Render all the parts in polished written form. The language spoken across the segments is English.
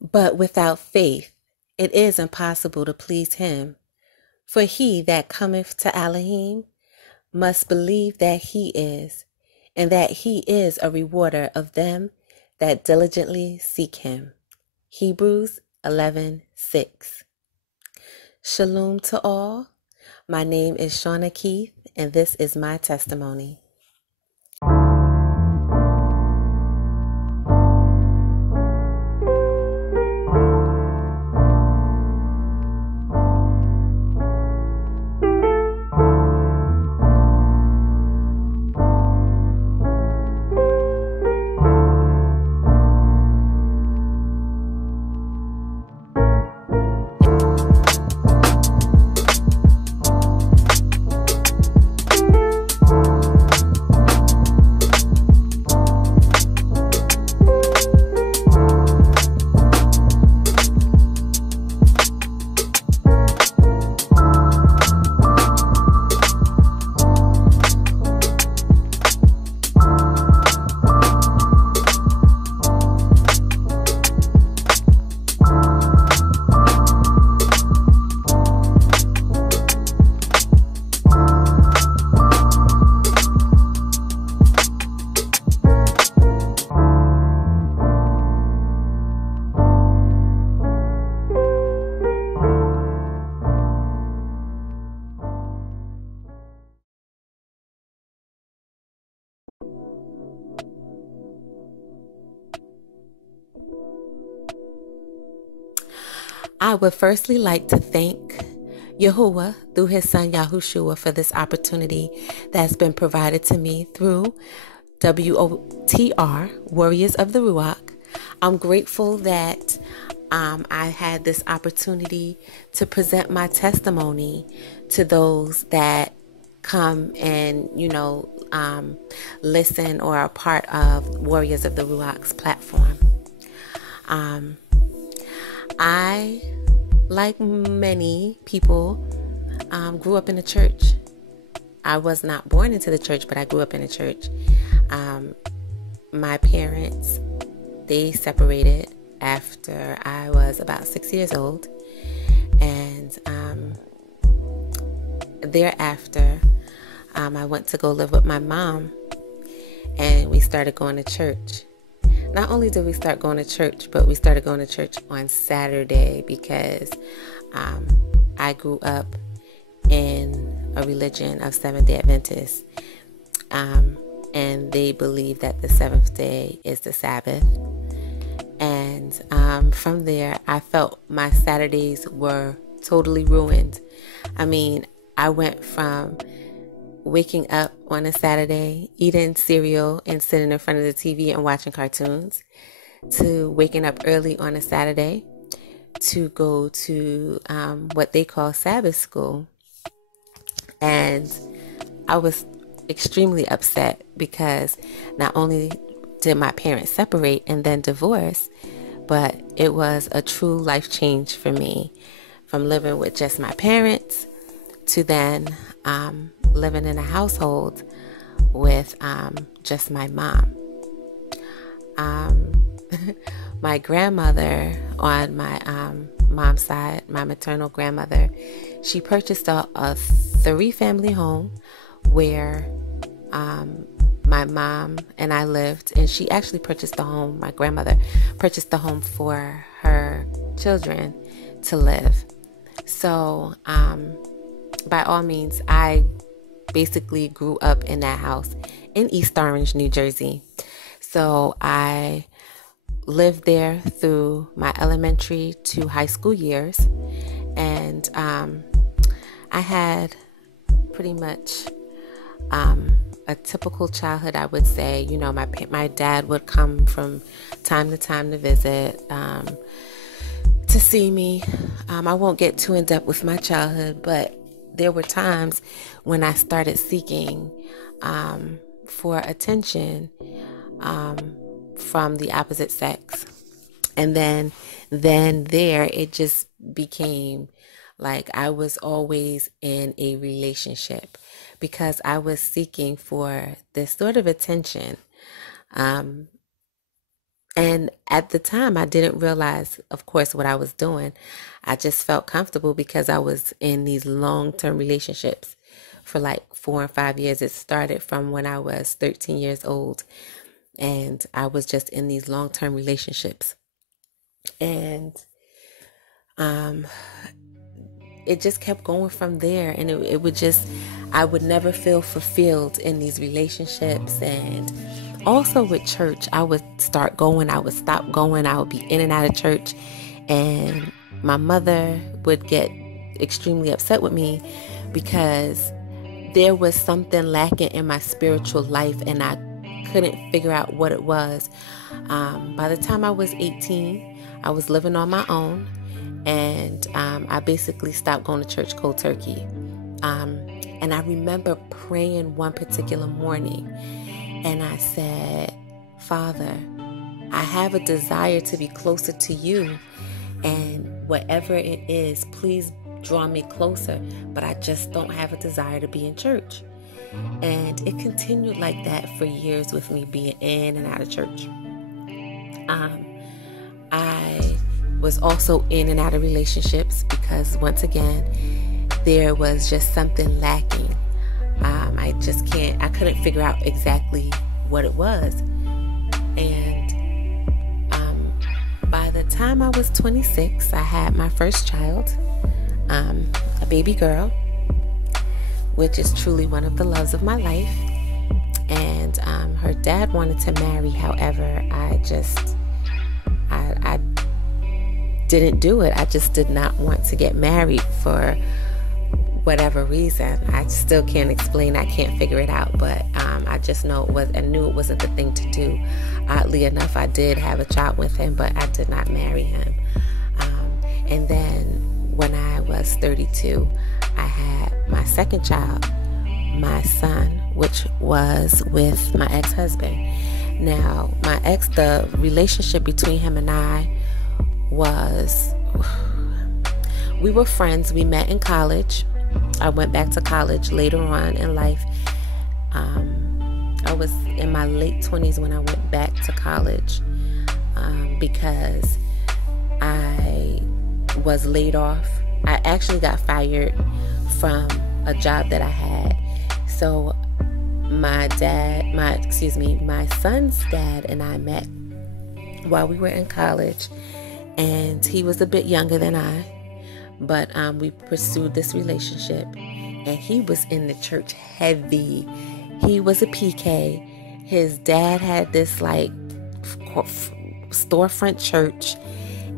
But without faith it is impossible to please him. For he that cometh to Elohim must believe that he is, and that he is a rewarder of them that diligently seek him. Hebrews 11:6. Shalom to all. My name is Shawna Keith, and this is my testimony. I would firstly like to thank YaHuWaH through his son YaHuWShuWA for this opportunity that's been provided to me through WOTR, Warriors of the Ruwach. I'm grateful that I had this opportunity to present my testimony to those that come and, listen or are part of Warriors of the Ruwach's platform. I, like many people, grew up in the church. I was not born into the church, but I grew up in the church. My parents, they separated after I was about 6 years old. And thereafter, I went to go live with my mom, and we started going to church. Not only did we start going to church, but we started going to church on Saturday because I grew up in a religion of Seventh-day Adventists, and they believe that the seventh day is the Sabbath. And from there, I felt my Saturdays were totally ruined. I mean, I went from waking up on a Saturday, eating cereal and sitting in front of the TV and watching cartoons, to waking up early on a Saturday to go to what they call Sabbath school. And I was extremely upset because not only did my parents separate and then divorce, but it was a true life change for me, from living with just my parents to then living in a household with just my mom. My grandmother on my mom's side, my maternal grandmother, she purchased a 3-family home where my mom and I lived, and she actually purchased the home. My grandmother purchased the home for her children to live. So by all means, I basically grew up in that house in East Orange, New Jersey. So I lived there through my elementary to high school years, and I had pretty much a typical childhood, I would say. You know, my dad would come from time to time to visit, to see me. I won't get too in depth with my childhood, but there were times when I started seeking for attention from the opposite sex. And then there, it just became like I was always in a relationship because I was seeking for this sort of attention. And at the time, I didn't realize, of course, what I was doing. I just felt comfortable because I was in these long-term relationships for like 4 and 5 years. It started from when I was 13 years old, and I was just in these long-term relationships. And it just kept going from there. And it would just, I would never feel fulfilled in these relationships. And also with church, I would start going, I would stop going, I would be in and out of church. And my mother would get extremely upset with me because there was something lacking in my spiritual life, and I couldn't figure out what it was. By the time I was 18, I was living on my own, and I basically stopped going to church cold turkey. And I remember praying one particular morning, and I said, Father, I have a desire to be closer to you, and whatever it is, please draw me closer, but I just don't have a desire to be in church. And it continued like that for years with me being in and out of church. I was also in and out of relationships because, once again, there was just something lacking. I couldn't figure out exactly what it was. And by the time I was 26, I had my first child, a baby girl, which is truly one of the loves of my life. And her dad wanted to marry. However, I didn't do it. I just did not want to get married for whatever reason. I still can't explain. I can't figure it out. But I just know I knew it wasn't the thing to do. Oddly enough, I did have a child with him, but I did not marry him. And then when I was 32, I had my second child, my son, which was with my ex-husband. Now, the relationship between him and I we were friends. We met in college. I went back to college later on in life. I was in my late 20s when I went back to college because I was laid off. I actually got fired from a job that I had. So my son's dad and I met while we were in college, and he was a bit younger than I, but we pursued this relationship, and he was in the church heavy. He was a PK. His dad had this like storefront church,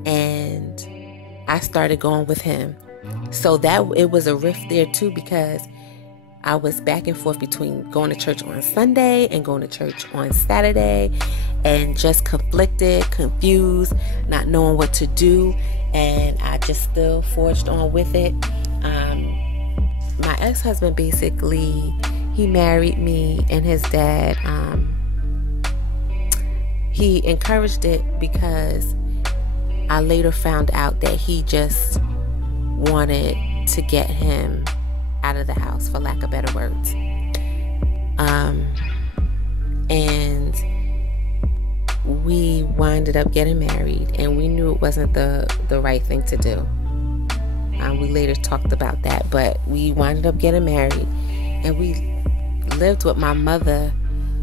and I started going with him. So that it was a rift there too, because I was back and forth between going to church on Sunday and going to church on Saturday, and just conflicted, confused, not knowing what to do. And I just still forged on with it. My ex-husband, basically, he married me, and his dad, he encouraged it because I later found out that he just wanted to get him out of the house, for lack of better words. And we winded up getting married, and we knew it wasn't the right thing to do. We later talked about that, but we winded up getting married, and we lived with my mother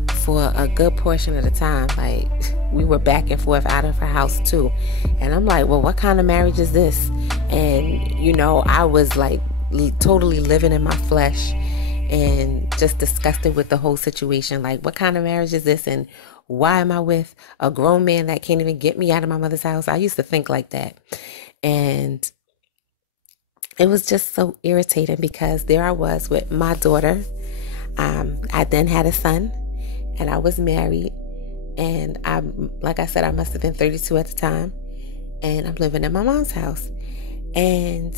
for a good portion of the time. Like, we were back and forth out of her house too. And I'm like, well, what kind of marriage is this? And, I was like totally living in my flesh and just disgusted with the whole situation. Like, what kind of marriage is this? And why am I with a grown man that can't even get me out of my mother's house? I used to think like that. And it was just so irritating because there I was with my daughter. I then had a son, and I was married. And like I said, I must have been 32 at the time. And I'm living in my mom's house. And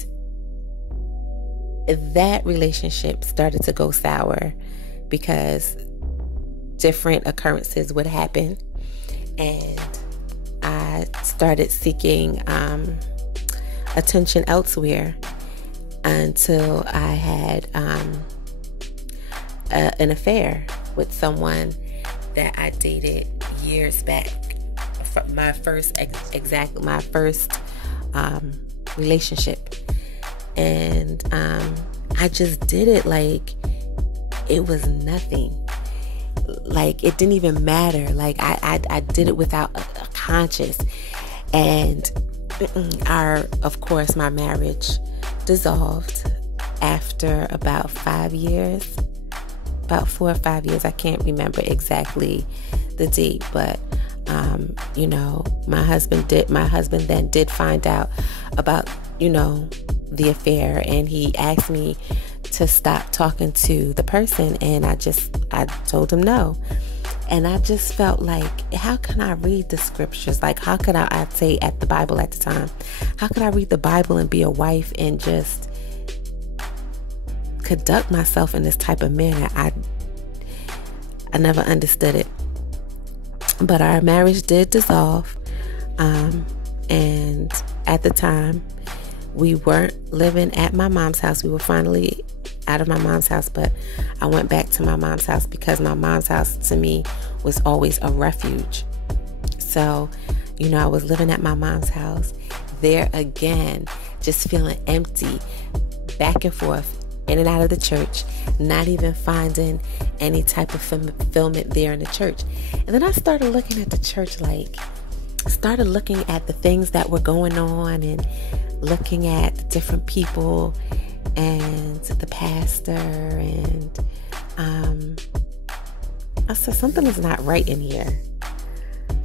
that relationship started to go sour because different occurrences would happen. And I started seeking attention elsewhere until I had an affair with someone that I dated years back my first relationship. And I just did it like it was nothing. Like it didn't even matter. Like I did it without a conscience. And of course my marriage dissolved after about 5 years, about 4 or 5 years. I can't remember exactly the date, but my husband then did find out about the affair, and he asked me to stop talking to the person, and I told him no. And I just felt like, how can I read the scriptures? Like, how could I'd say at the Bible at the time, how could I read the Bible and be a wife and just conduct myself in this type of manner? I never understood it. But our marriage did dissolve. And at the time, we weren't living at my mom's house. We were finally out of my mom's house, but I went back to my mom's house because my mom's house to me was always a refuge. So, I was living at my mom's house, there again, just feeling empty, back and forth, in and out of the church, not even finding any type of fulfillment there in the church. And then I started looking at the church, started looking at the things that were going on and looking at the different people and the pastor, and I said, something is not right in here.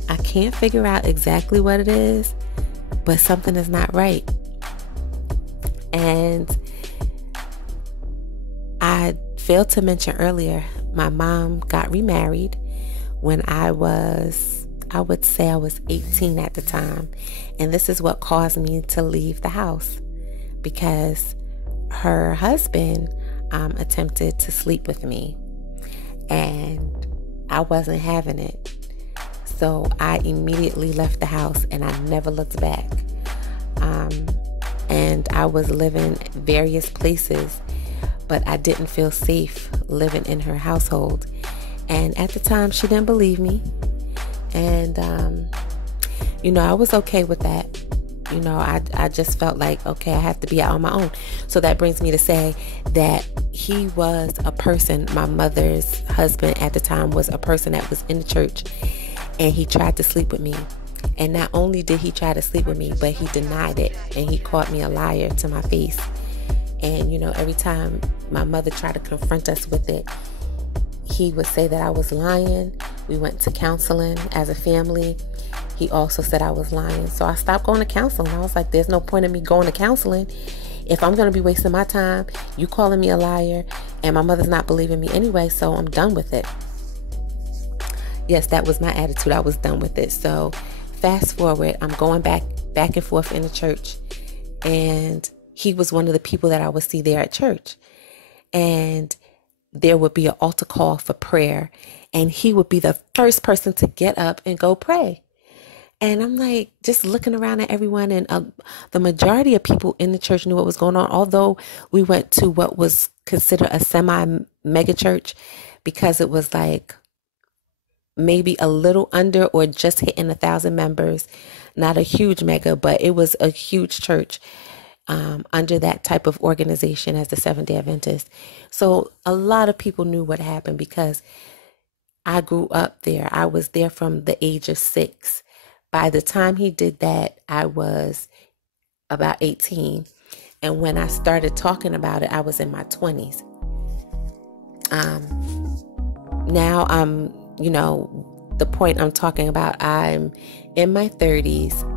I can't figure out exactly what it is, but something is not right. And I failed to mention earlier, my mom got remarried when I would say I was 18 at the time. And this is what caused me to leave the house, because her husband attempted to sleep with me, and I wasn't having it. So I immediately left the house and I never looked back. And I was living various places, but I didn't feel safe living in her household. And at the time, she didn't believe me. And, I was okay with that. I just felt like, okay, I have to be out on my own. So that brings me to say that he was a person, my mother's husband at the time was a person that was in the church, and he tried to sleep with me. And not only did he try to sleep with me, but he denied it, and he called me a liar to my face. And, every time my mother tried to confront us with it, he would say that I was lying. We went to counseling as a family. He also said I was lying. So I stopped going to counseling. I was like, there's no point in me going to counseling if I'm going to be wasting my time, you calling me a liar, and my mother's not believing me anyway, so I'm done with it. Yes, that was my attitude. I was done with it. So fast forward, I'm going back and forth in the church, and he was one of the people that I would see there at church. And there would be an altar call for prayer, and he would be the first person to get up and go pray. And I'm like, just looking around at everyone, and the majority of people in the church knew what was going on, although we went to what was considered a semi-mega church, because it was like maybe a little under or just hitting 1,000 members. Not a huge mega, but it was a huge church under that type of organization as the Seventh-day Adventist. So a lot of people knew what happened because I grew up there. I was there from the age of 6. By the time he did that, I was about 18. And when I started talking about it, I was in my 20s. Now I'm, the point I'm talking about, I'm in my 30s.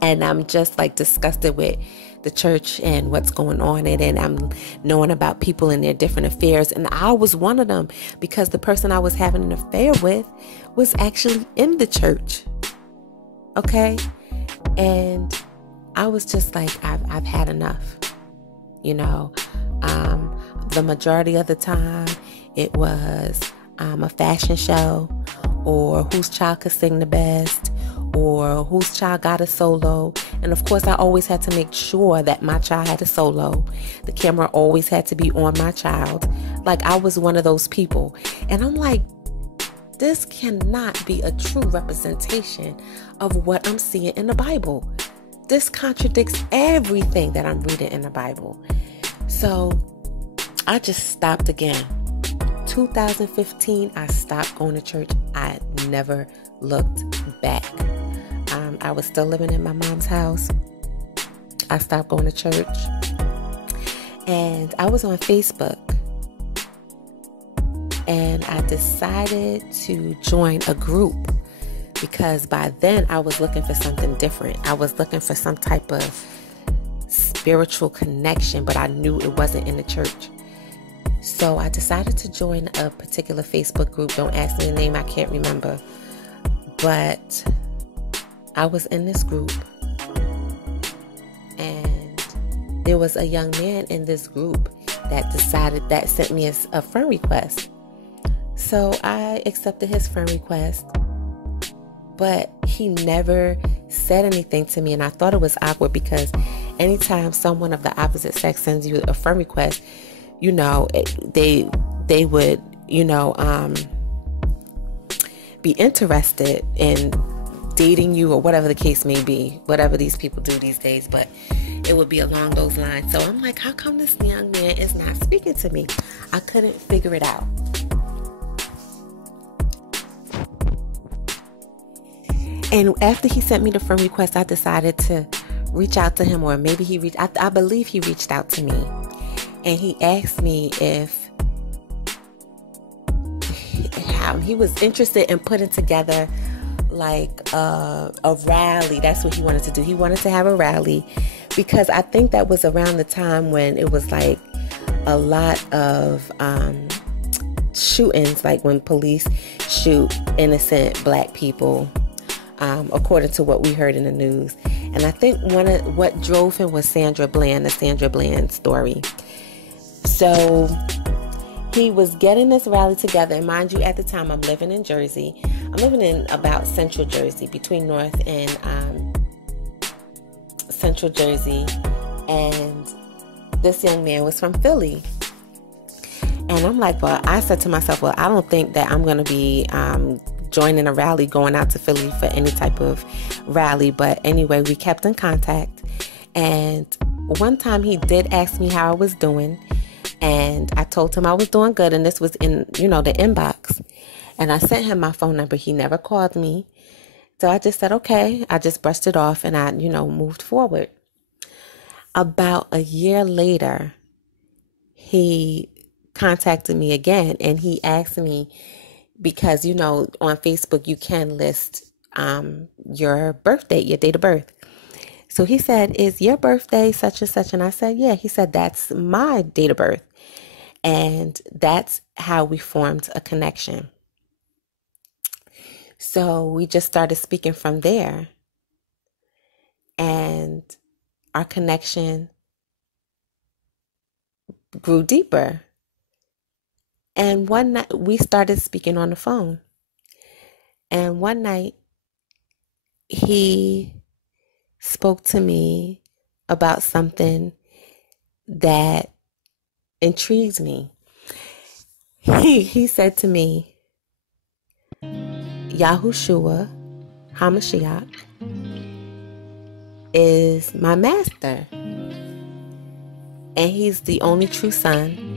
And I'm just like disgusted with the church and what's going on in it. And I'm knowing about people and their different affairs. And I was one of them because the person I was having an affair with was actually in the church. Okay. And I was just like, I've had enough. The majority of the time it was a fashion show, or whose child could sing the best, or whose child got a solo. And of course, I always had to make sure that my child had a solo. The camera always had to be on my child. Like, I was one of those people. And I'm like, this cannot be a true representation of what I'm seeing in the Bible. This contradicts everything that I'm reading in the Bible. So I just stopped again. 2015, I stopped going to church. I never looked back. I was still living in my mom's house. I stopped going to church. And I was on Facebook. And I decided to join a group because by then I was looking for something different. I was looking for some type of spiritual connection, but I knew it wasn't in the church. So I decided to join a particular Facebook group. Don't ask me the name, I can't remember. But I was in this group, and there was a young man in this group that sent me a friend request. So I accepted his friend request, but he never said anything to me. And I thought it was awkward because anytime someone of the opposite sex sends you a friend request, they would, be interested in dating you or whatever the case may be, whatever these people do these days. But it would be along those lines. So I'm like, how come this young man is not speaking to me? I couldn't figure it out. And after he sent me the friend request, I decided to reach out to him, or maybe I believe he reached out to me. And he asked me if he was interested in putting together like a rally. That's what he wanted to do. He wanted to have a rally because I think that was around the time when it was like a lot of shootings, like when police shoot innocent black people. According to what we heard in the news. And I think what drove him was the Sandra Bland story. So he was getting this rally together. And mind you, at the time, I'm living in Jersey. I'm living in about Central Jersey, between North and Central Jersey. And this young man was from Philly. And I'm like, I said to myself, I don't think that I'm going to be joining a rally, going out to Philly for any type of rally. But anyway, we kept in contact. And one time he did ask me how I was doing. And I told him I was doing good. And this was in, the inbox. And I sent him my phone number. He never called me. So I just said, okay. I just brushed it off and I, moved forward. About a year later, he contacted me again. And he asked me, because, on Facebook, you can list your birthday, your date of birth. So he said, is your birthday such and such? And I said, yeah. He said, that's my date of birth. And that's how we formed a connection. So we just started speaking from there. And our connection grew deeper. And one night we started speaking on the phone. And one night he spoke to me about something that intrigues me. He said to me, YaHuWShuWA, HaMashiach, is my master. And he's the only true son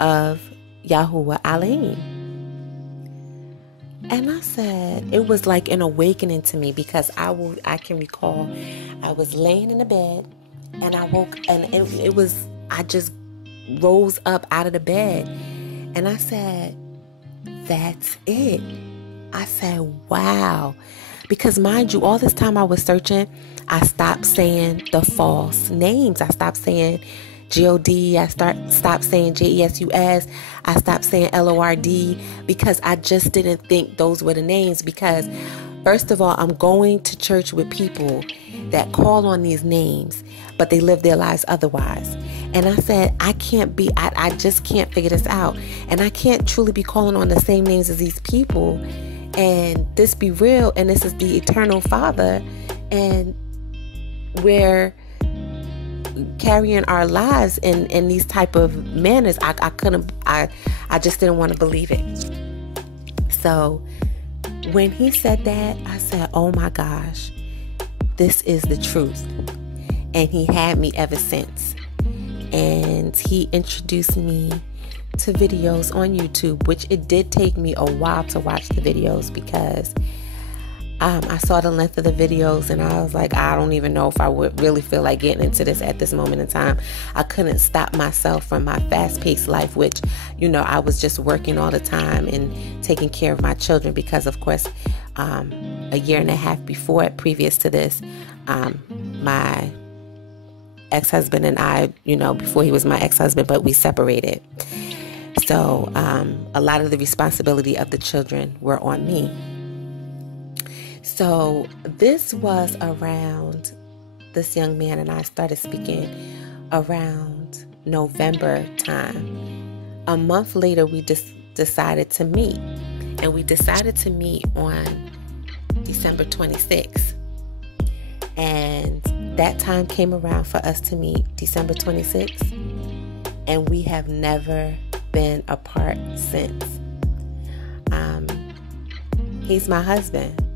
of Yahuwah Elohim. And I said, it was like an awakening to me, because I can recall I was laying in the bed and I woke, and I just rose up out of the bed and I said, that's it. I said, wow. Because mind you, all this time I was searching, I stopped saying the false names. I stopped saying G-O-D, I stopped saying J-E-S-U-S, I stopped saying L-O-R-D, because I just didn't think those were the names. Because first of all, I'm going to church with people that call on these names, but they live their lives otherwise. And I said, I just can't figure this out. And I can't truly be calling on the same names as these people and this be real, and this is the eternal Father, and we're carrying our lives in these type of manners. I just didn't want to believe it. So when he said that, I said, oh my gosh, this is the truth. And he had me ever since. And he introduced me to videos on YouTube, which it did take me a while to watch the videos, because I saw the length of the videos and I was like, I don't even know if I would really feel like getting into this at this moment in time. I couldn't stop myself from my fast-paced life, which, I was just working all the time and taking care of my children, because, of course, a year and a half previous to this, my ex-husband and I, before he was my ex-husband, but we separated. So a lot of the responsibility of the children were on me. So this was around, this young man and I started speaking around November time. A month later, we decided to meet. And we decided to meet on December 26th. And that time came around for us to meet December 26th. And we have never been apart since. He's my husband.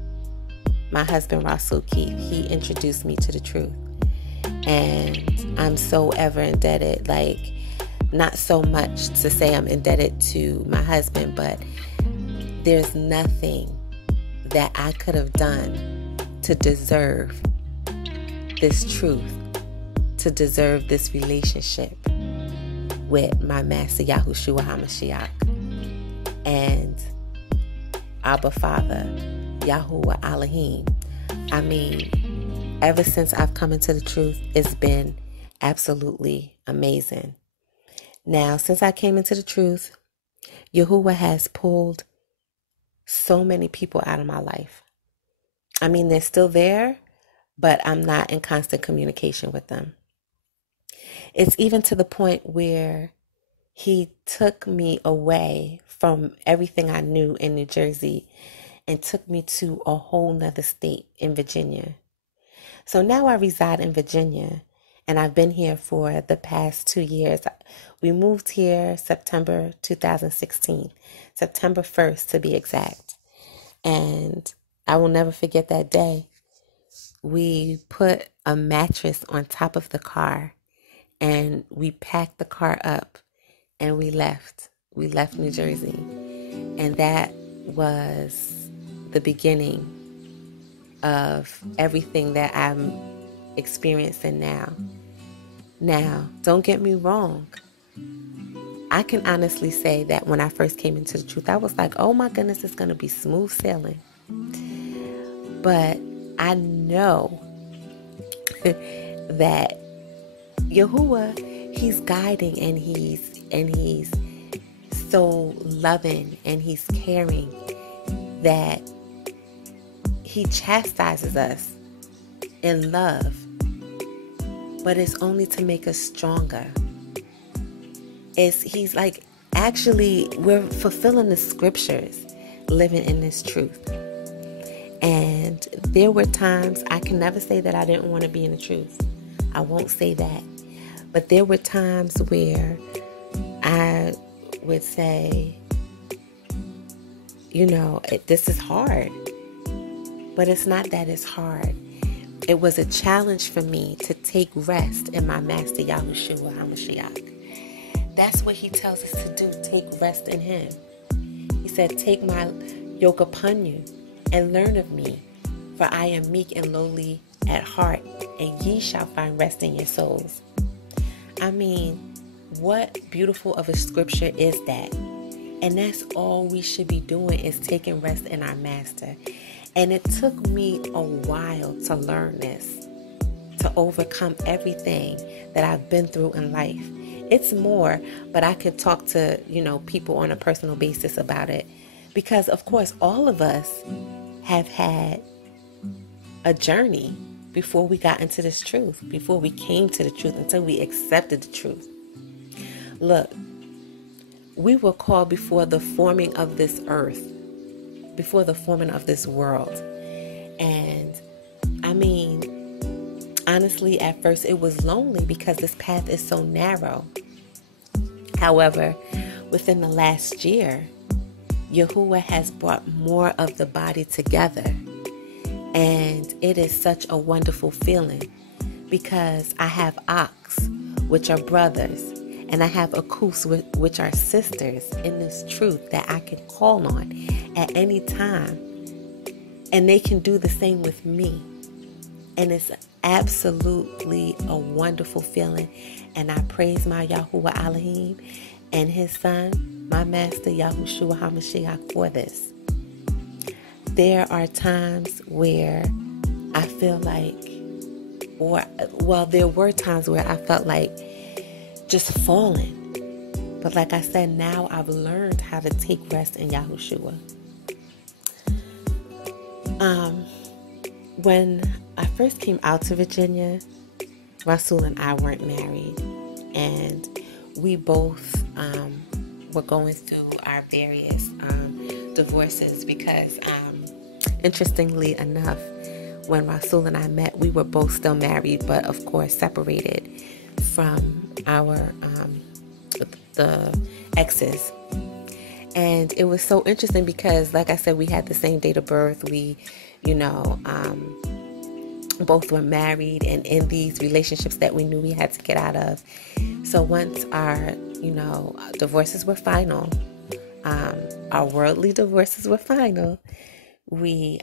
My husband, Rasul Keith. He introduced me to the truth. And I'm so ever indebted, not so much to say I'm indebted to my husband, but there's nothing that I could have done to deserve this truth, to deserve this relationship with my Master YaHuWShuWA HaMashiach and Abba Father YaHuWah Elohim. I mean, ever since I've come into the truth, it's been absolutely amazing. Now, since I came into the truth, YaHuWah has pulled so many people out of my life. I mean, they're still there, but I'm not in constant communication with them. It's even to the point where he took me away from everything I knew in New Jersey and took me to a whole nother state in Virginia. So now I reside in Virginia, and I've been here for the past 2 years. We moved here September 2016, September 1st to be exact. And I will never forget that day. We put a mattress on top of the car, and we packed the car up, and we left. We left New Jersey. And that was the beginning of everything that I'm experiencing now. Now, don't get me wrong. I can honestly say that when I first came into the truth, I was like, oh my goodness, it's going to be smooth sailing. But I know that YaHuWah, he's guiding, and he's so loving, and he's caring, that he chastises us in love, but it's only to make us stronger. He's like, actually, we're fulfilling the scriptures, living in this truth. And there were times, I can never say that I didn't want to be in the truth. I won't say that. But there were times where I would say, this is hard. But it's not that it's hard. It was a challenge for me to take rest in my Master YaHuWShuWA HaMashiach. That's what he tells us to do, take rest in him. He said, take my yoke upon you and learn of me, for I am meek and lowly at heart, and ye shall find rest in your souls. I mean, what beautiful of a scripture is that? And that's all we should be doing, is taking rest in our Master. And it took me a while to learn this, to overcome everything that I've been through in life. It's more, but I could talk to, people on a personal basis about it. Because, of course, all of us have had a journey before we got into this truth, before we came to the truth, until we accepted the truth. Look, we were called before the forming of this earth, before the forming of this world. And I mean, honestly, at first it was lonely because this path is so narrow. However, within the last year, YaHuWaH has brought more of the body together. And it is such a wonderful feeling because I have ox, which are brothers, and I have akus, which are sisters in this truth that I can call on at any time. And they can do the same with me. And it's absolutely a wonderful feeling. And I praise my YaHuWaH Elohim and his son, my master YaHuWShuWA HaMashiach, for this. There are times where I feel like, there were times where I felt like just falling. But like I said, now I've learned how to take rest in YaHuWShuWA. When I first came out to Virginia, Rasul and I weren't married. And we both were going through our various divorces because, interestingly enough, when Rasul and I met, we were both still married, but of course separated from our the exes. And it was so interesting because, like I said, we had the same date of birth. We, both were married and in these relationships that we knew we had to get out of. So once our, divorces were final, our worldly divorces were final, we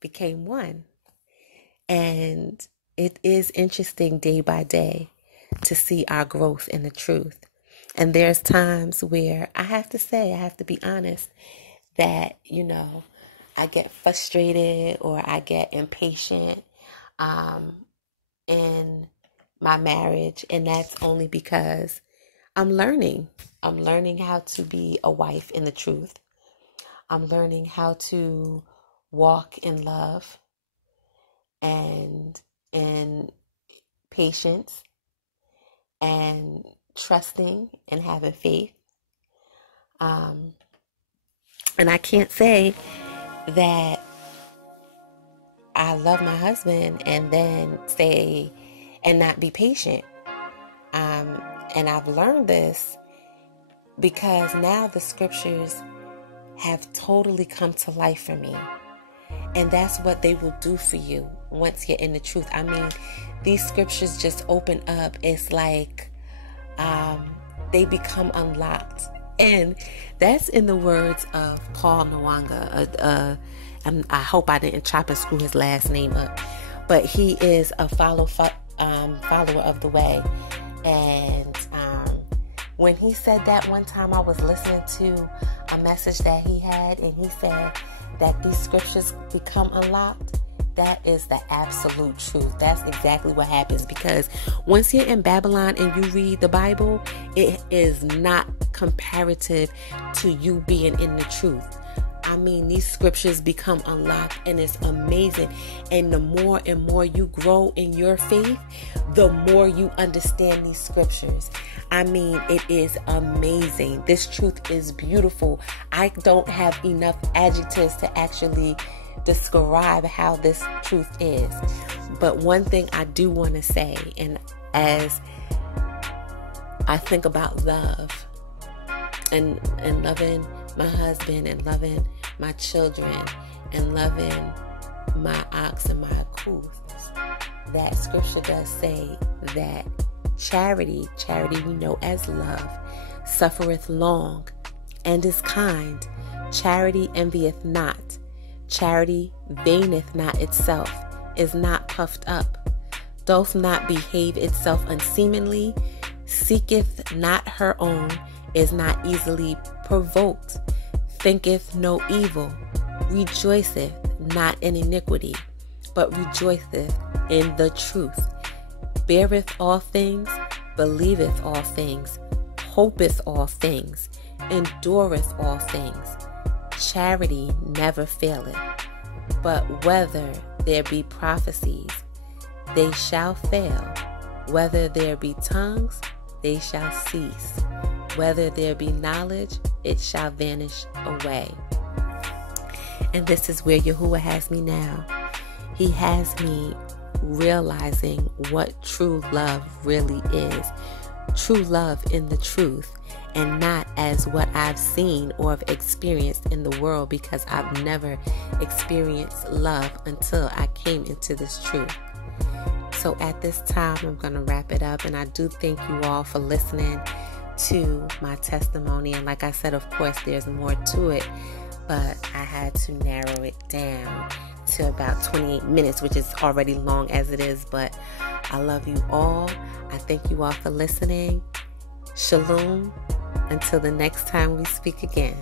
became one. And it is interesting day by day to see our growth in the truth. And there's times where I have to be honest, that, I get frustrated or I get impatient in my marriage. And that's only because I'm learning. I'm learning how to be a wife in the truth. I'm learning how to walk in love and in patience and trusting and having faith. And I can't say that I love my husband and then say and not be patient. And I've learned this because now the scriptures have totally come to life for me. And that's what they will do for you once you're in the truth. I mean, these scriptures just open up. It's like they become unlocked. And that's in the words of Paul Nwanga. I hope I didn't chop and screw his last name up. But he is a follower of the way. And when he said that one time, I was listening to a message that he had, and he said that these scriptures become unlocked. That is the absolute truth. That's exactly what happens, because once you're in Babylon and you read the Bible, it is not comparative to you being in the truth. I mean, these scriptures become unlocked, and it's amazing. And the more and more you grow in your faith, the more you understand these scriptures. I mean, it is amazing. This truth is beautiful. I don't have enough adjectives to actually describe how this truth is. But one thing I do want to say, and as I think about love and loving my husband and loving my children and loving my ox and my akus, that scripture does say that charity we know as love, suffereth long and is kind. Charity envieth not. Charity vaineth not itself, is not puffed up, doth not behave itself unseemly, seeketh not her own, is not easily provoked, thinketh no evil, rejoiceth not in iniquity, but rejoiceth in the truth, beareth all things, believeth all things, hopeth all things, endureth all things. Charity never faileth, but whether there be prophecies, they shall fail. Whether there be tongues, they shall cease. Whether there be knowledge, it shall vanish away. And this is where YaHuWaH has me now. He has me realizing what true love really is. true love in the truth, and not as what I've seen or have experienced in the world, because I've never experienced love until I came into this truth. So at this time, I'm going to wrap it up, and I do thank you all for listening to my testimony. And like I said, of course, there's more to it, but I had to narrow it down to about 28 minutes, which is already long as it is, but I love you all. I thank you all for listening. Shalom. Until the next time we speak again.